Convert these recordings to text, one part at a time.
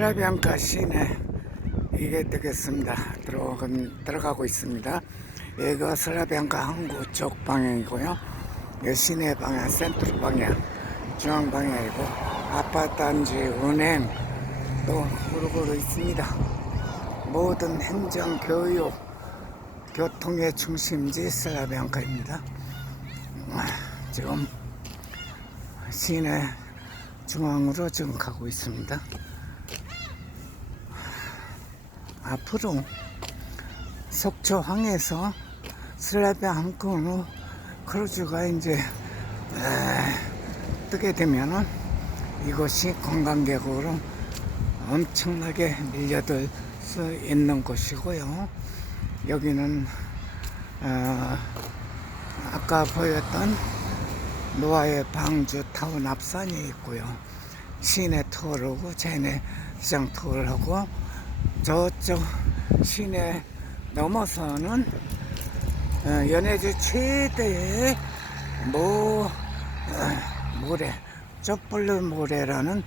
슬라비앙카 시내 이게 되겠습니다. 들어가, 들어가고 있습니다. 여기가 슬라비앙카 항구 쪽 방향이고요. 이 시내 방향, 센트럴 방향, 중앙 방향이고 아파트 단지, 은행 또 고루고루 있습니다. 모든 행정, 교육, 교통의 중심지 슬라비앙카입니다. 아, 지금 시내 중앙으로 지금 가고 있습니다. 앞으로 속초항에서 슬라비아 항공으로 크루즈가 이제 에, 뜨게 되면은 이곳이 관광객으로 엄청나게 밀려들 수 있는 곳이고요. 여기는 어, 아까 보였던 노아의 방주 타운 앞산이 있고요. 시내 투어를 하고 제내 시장 투어를 하고 저쪽 시내 넘어서는 어, 연해주 최대의 모 어, 모래 쪽벌르 모래라는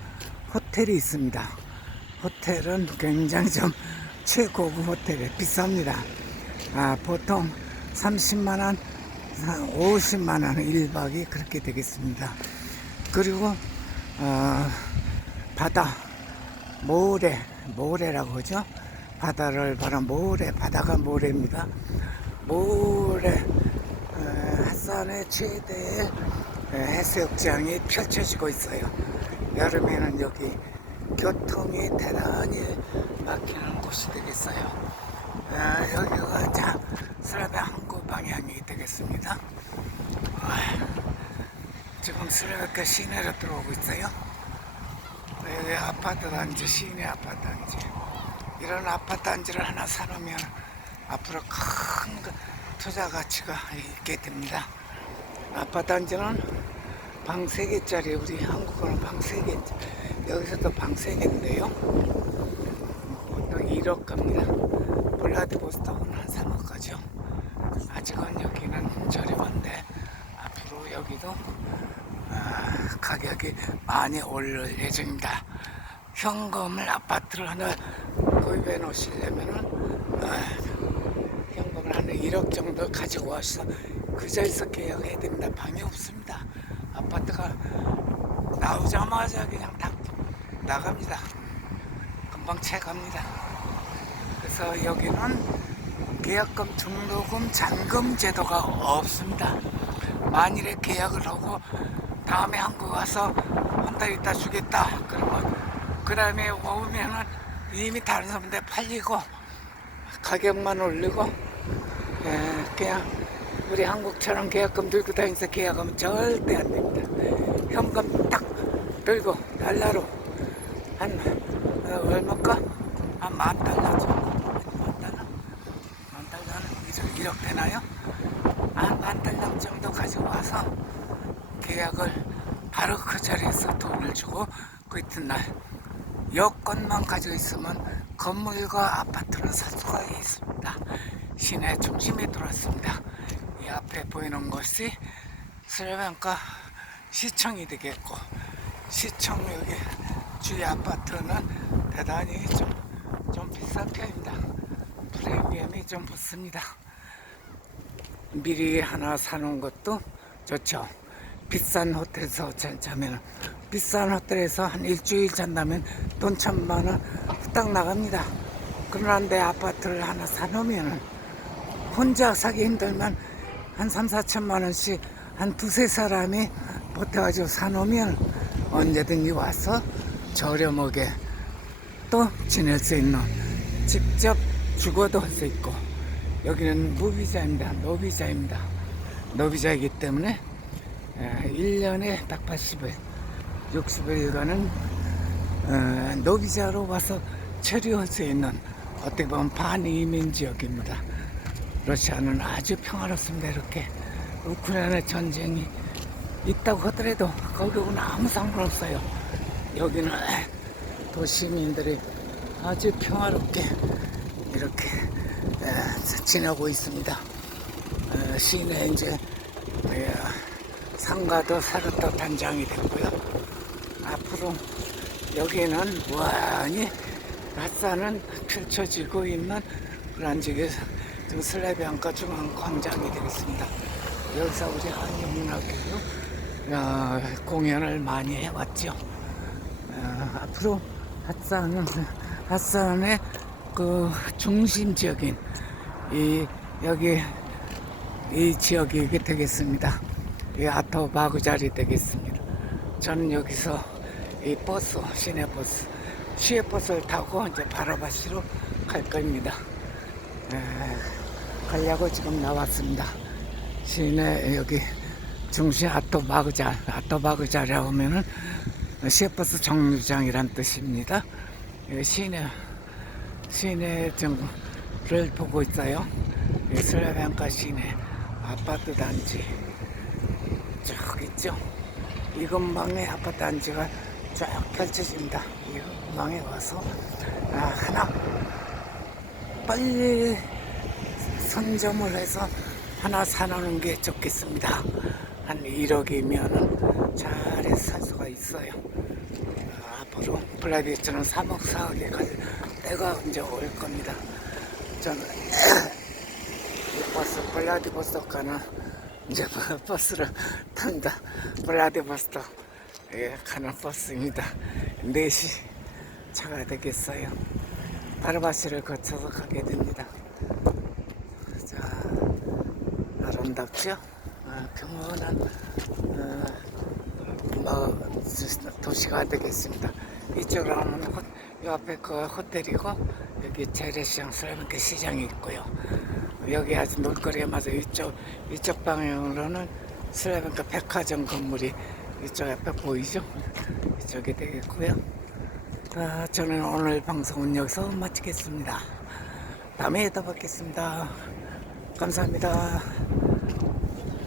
호텔이 있습니다. 호텔은 굉장히 좀 최고급 호텔에 비쌉니다. 아, 보통 30만 원, 50만 원 1박이 그렇게 되겠습니다. 그리고 어, 바다 모래 모래라고 하죠. 바다를 바란 모래 바다가 모래입니다. 모래 어, 핫산의 최대의 어, 해수욕장이 펼쳐지고 있어요. 여름에는 여기 교통이 대단히 막히는 곳이 되겠어요. 아, 여기가 자 슬라베 항구 방향이 되겠습니다. 아, 지금 슬라베 시내로 들어오고 있어요. 아파트 단지 시내 아파트 단지. 이런 아파트 단지를 하나 사놓으면 앞으로 큰그 투자 가치가 있게 됩니다. 아파트 단지는 방 3개짜리 우리 한국어는 방 3개 여기서도 방 3개인데요. 보통 1억 갑니다. 블라디보스토크는 한 3억 가죠 아직은 여기는 저렴한데 앞으로 여기도 아, 가격이 많이 오를 예정입니다 현금을 아파트를 하나 구입해 놓으시려면은 아, 현금을 한 1억 정도 가지고 와서 그 자리에서 계약해야 됩니다. 방이 없습니다. 아파트가 나오자마자 그냥 딱 나갑니다. 금방 채갑니다. 그래서 여기는 계약금, 등록금, 잔금 제도가 없습니다. 만일에 계약을 하고 다음에 한국 와서 한 달 있다 주겠다. 그러면 그 다음에 오면은 이미 다른 사람한테 팔리고 가격만 올리고 예, 그냥 우리 한국처럼 계약금 들고 다니면서 계약하면 절대 안 됩니다. 현금 딱 들고 달러로 한 어, 얼마까? 한 만 달러죠. 만 달러? 만 달러는 이제 1억 되나요? 한만 달러 정도 가지고 와서 계약을 바로 그 자리에서 돈을 주고 그 이튿날 여건만 가지고 있으면 건물과 아파트를 살 수가 있습니다. 시내 중심에 들어왔습니다. 이 앞에 보이는 것이 슬라벤카 시청이 되겠고 시청 여기 주위 아파트는 대단히 좀, 좀 비싼 편입니다. 프리미엄이 좀 붙습니다. 미리 하나 사놓은 것도 좋죠. 비싼 호텔에서 자- 자면 비싼 호텔에서 한 일주일 잔다면 돈 천만 원 후딱 나갑니다. 그런데 아파트를 하나 사놓으면 혼자 사기 힘들면 한 3, 4천만 원씩 한 두세 사람이 보태가지고 사놓으면 언제든지 와서 저렴하게 또 지낼 수 있는 직접 주거도 할 수 있고 여기는 무비자입니다. 노비자입니다. 노비자이기 때문에 1년에 딱 80일, 60일간은 어, 노비자로 와서 체류할 수 있는 어떻게 보면 반이민 지역입니다. 러시아는 아주 평화롭습니다. 이렇게 우크라이나 전쟁이 있다고 하더라도 거기하고는 아무 상관없어요. 여기는 도시민들이 아주 평화롭게 이렇게 에, 지내고 있습니다. 어, 시내 이제 에, 상가도 사르터 단장이 됐고요. 앞으로 여기는 무한히 낯산은 펼쳐지고 있는 지금 지금 슬라비안가 중앙 광장이 되겠습니다. 여기서 우리 한영문학교로 어, 공연을 많이 해왔죠. 어, 앞으로 핫산은 핫산의 그 중심적인 이 여기 이 지역이 되겠습니다. 이 아토바그 자리 되겠습니다. 저는 여기서 이 버스 시내 버스 시외 버스를 타고 이제 바라바시로 갈 겁니다. 에, 가려고 지금 나왔습니다. 시내 여기 중시 아토바그자 아토바그자라고 하면은 시외버스 정류장이란 뜻입니다. 여기 시내 시내 정을 보고 있어요. 이 슬라비안가 시내 아파트 단지 쭉 있죠. 이 근방에 아파트 단지가 쫙 펼쳐집니다. 이 근방에 와서 아, 하나 빨리 선점을 해서 하나 사놓는 게 좋겠습니다. 한 1억이면은 잘살 수가 있어요. 아, 앞으로 플라이비처럼 3억 4억에 갈 때가 이제 올 겁니다. 저는 이 버스 블라디보스토크 가는 이제 버스를 탄다. 블라디보스토크 예, 가는 버스입니다. 4시 차가 되겠어요. 바르바시를 거쳐서 가게 됩니다. 자, 아름답죠? 아, 평온한 어, 뭐, 도시가 되겠습니다. 이쪽으로 하면 호, 이 앞에 그 호텔이고 여기 재래시장 슬라빈크 시장이 있고요. 여기 아주 놀거리에 맞아 이쪽 이쪽 방향으로는 슬라빈크 백화점 건물이 이쪽 앞에 보이죠? 이쪽이 되겠고요. 아, 저는 오늘 방송은 여기서 마치겠습니다. 다음에 또 뵙겠습니다. 감사합니다.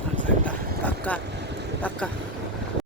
감사합니다. 깎아, 깎아.